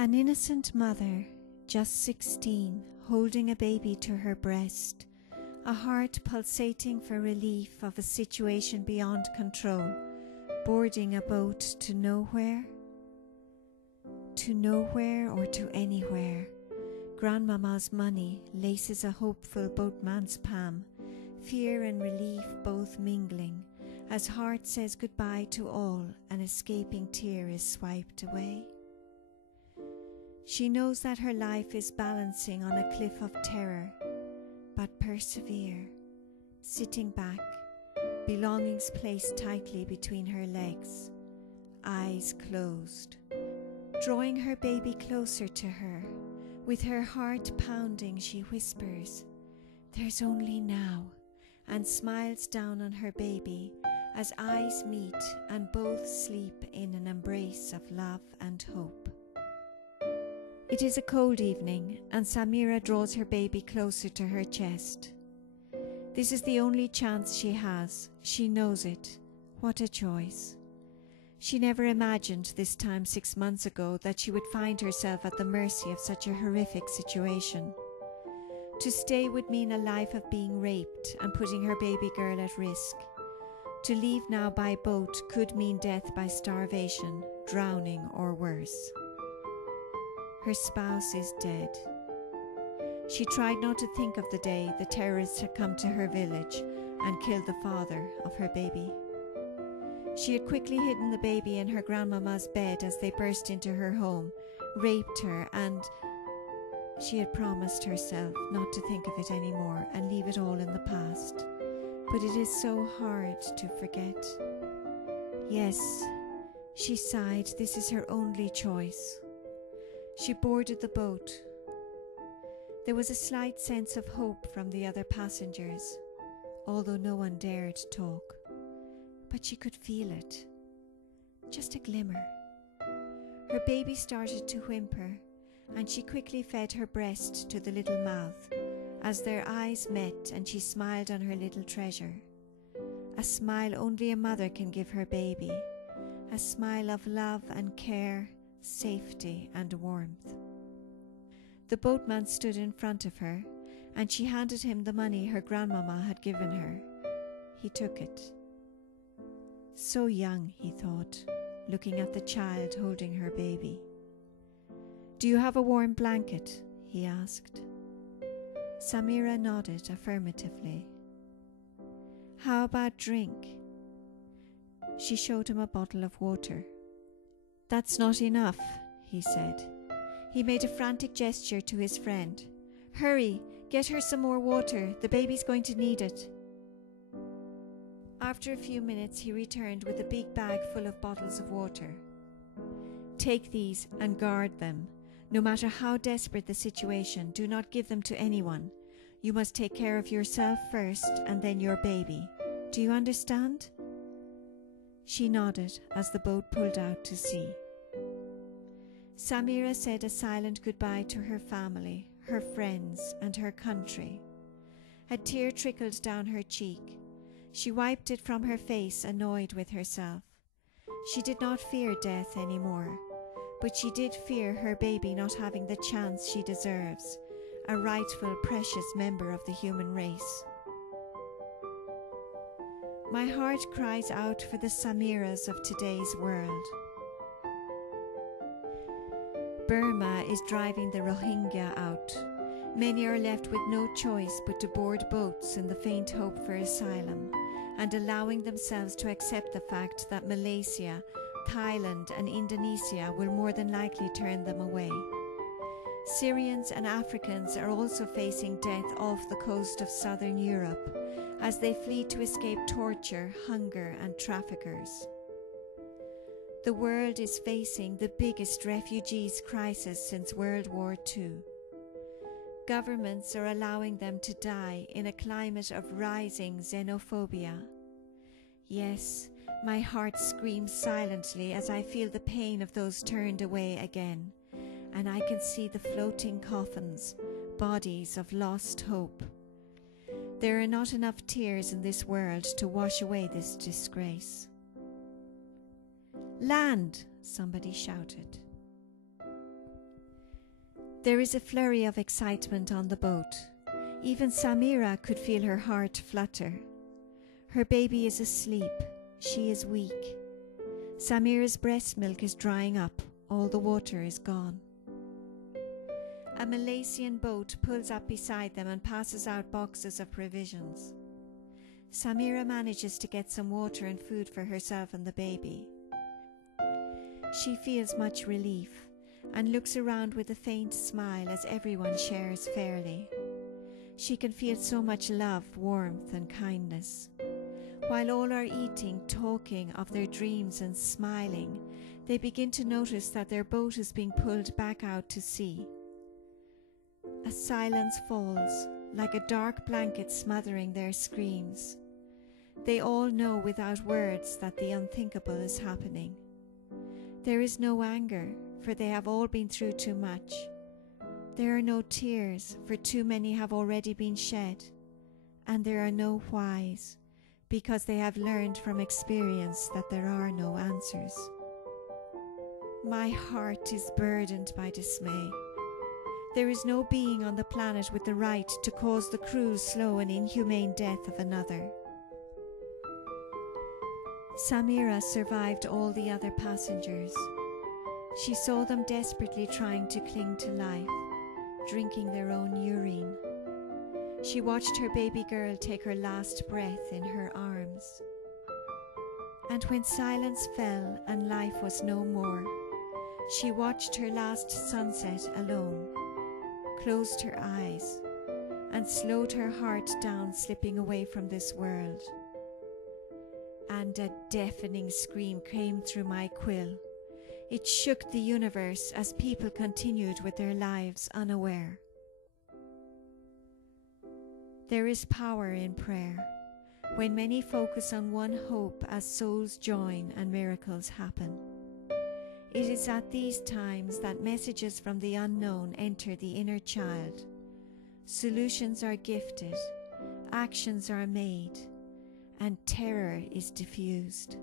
An innocent mother, just 16, holding a baby to her breast, a heart pulsating for relief of a situation beyond control, boarding a boat to nowhere? To nowhere or to anywhere. Grandmama's money laces a hopeful boatman's palm, fear and relief both mingling, as heart says goodbye to all, an escaping tear is swiped away. She knows that her life is balancing on a cliff of terror, but persevere, sitting back, belongings placed tightly between her legs, eyes closed, drawing her baby closer to her. With her heart pounding, she whispers, "There's only now," and smiles down on her baby as eyes meet and both sleep in an embrace of love and hope. It is a cold evening, and Samira draws her baby closer to her chest. This is the only chance she has. She knows it. What a choice. She never imagined this time 6 months ago that she would find herself at the mercy of such a horrific situation. To stay would mean a life of being raped and putting her baby girl at risk. To leave now by boat could mean death by starvation, drowning, or worse. Her spouse is dead. She tried not to think of the day the terrorists had come to her village and killed the father of her baby. She had quickly hidden the baby in her grandmama's bed as they burst into her home, raped her, and she had promised herself not to think of it anymore and leave it all in the past. But it is so hard to forget. Yes, she sighed, this is her only choice. She boarded the boat. There was a slight sense of hope from the other passengers, although no one dared talk. But she could feel it. Just a glimmer. Her baby started to whimper, and she quickly fed her breast to the little mouth as their eyes met and she smiled on her little treasure. A smile only a mother can give her baby. A smile of love and care, safety and warmth. The boatman stood in front of her, and she handed him the money her grandmama had given her. He took it. So young, he thought, looking at the child holding her baby. "Do you have a warm blanket?" he asked. Samira nodded affirmatively. "How about drink?" She showed him a bottle of water. "That's not enough," he said. He made a frantic gesture to his friend. "Hurry, get her some more water. The baby's going to need it." After a few minutes, he returned with a big bag full of bottles of water. "Take these and guard them. No matter how desperate the situation, do not give them to anyone. You must take care of yourself first and then your baby. Do you understand?" She nodded as the boat pulled out to sea. Samira said a silent goodbye to her family, her friends, and her country. A tear trickled down her cheek. She wiped it from her face, annoyed with herself. She did not fear death anymore, but she did fear her baby not having the chance she deserves, a rightful, precious member of the human race. My heart cries out for the Samiras of today's world. Burma is driving the Rohingya out. Many are left with no choice but to board boats in the faint hope for asylum, and allowing themselves to accept the fact that Malaysia, Thailand and Indonesia will more than likely turn them away. Syrians and Africans are also facing death off the coast of southern Europe as they flee to escape torture, hunger and traffickers. The world is facing the biggest refugees crisis since World War II. Governments are allowing them to die in a climate of rising xenophobia. Yes, my heart screams silently as I feel the pain of those turned away again, and I can see the floating coffins, bodies of lost hope. There are not enough tears in this world to wash away this disgrace. "Land!" somebody shouted. There is a flurry of excitement on the boat. Even Samira could feel her heart flutter. Her baby is asleep. She is weak. Samira's breast milk is drying up. All the water is gone. A Malaysian boat pulls up beside them and passes out boxes of provisions. Samira manages to get some water and food for herself and the baby. She feels much relief and looks around with a faint smile as everyone shares fairly. She can feel so much love, warmth and kindness. While all are eating, talking of their dreams and smiling, they begin to notice that their boat is being pulled back out to sea. A silence falls, like a dark blanket smothering their screams. They all know without words that the unthinkable is happening. There is no anger, for they have all been through too much. There are no tears, for too many have already been shed. And there are no whys, because they have learned from experience that there are no answers. My heart is burdened by dismay. There is no being on the planet with the right to cause the cruel, slow and inhumane death of another. Samira survived all the other passengers. She saw them desperately trying to cling to life, drinking their own urine. She watched her baby girl take her last breath in her arms. And when silence fell and life was no more, she watched her last sunset alone, closed her eyes, and slowed her heart down, slipping away from this world. And a deafening scream came through my quill. It shook the universe as people continued with their lives unaware. There is power in prayer. When many focus on one hope as souls join and miracles happen. It is at these times that messages from the unknown enter the inner child. Solutions are gifted, actions are made, and terror is diffused.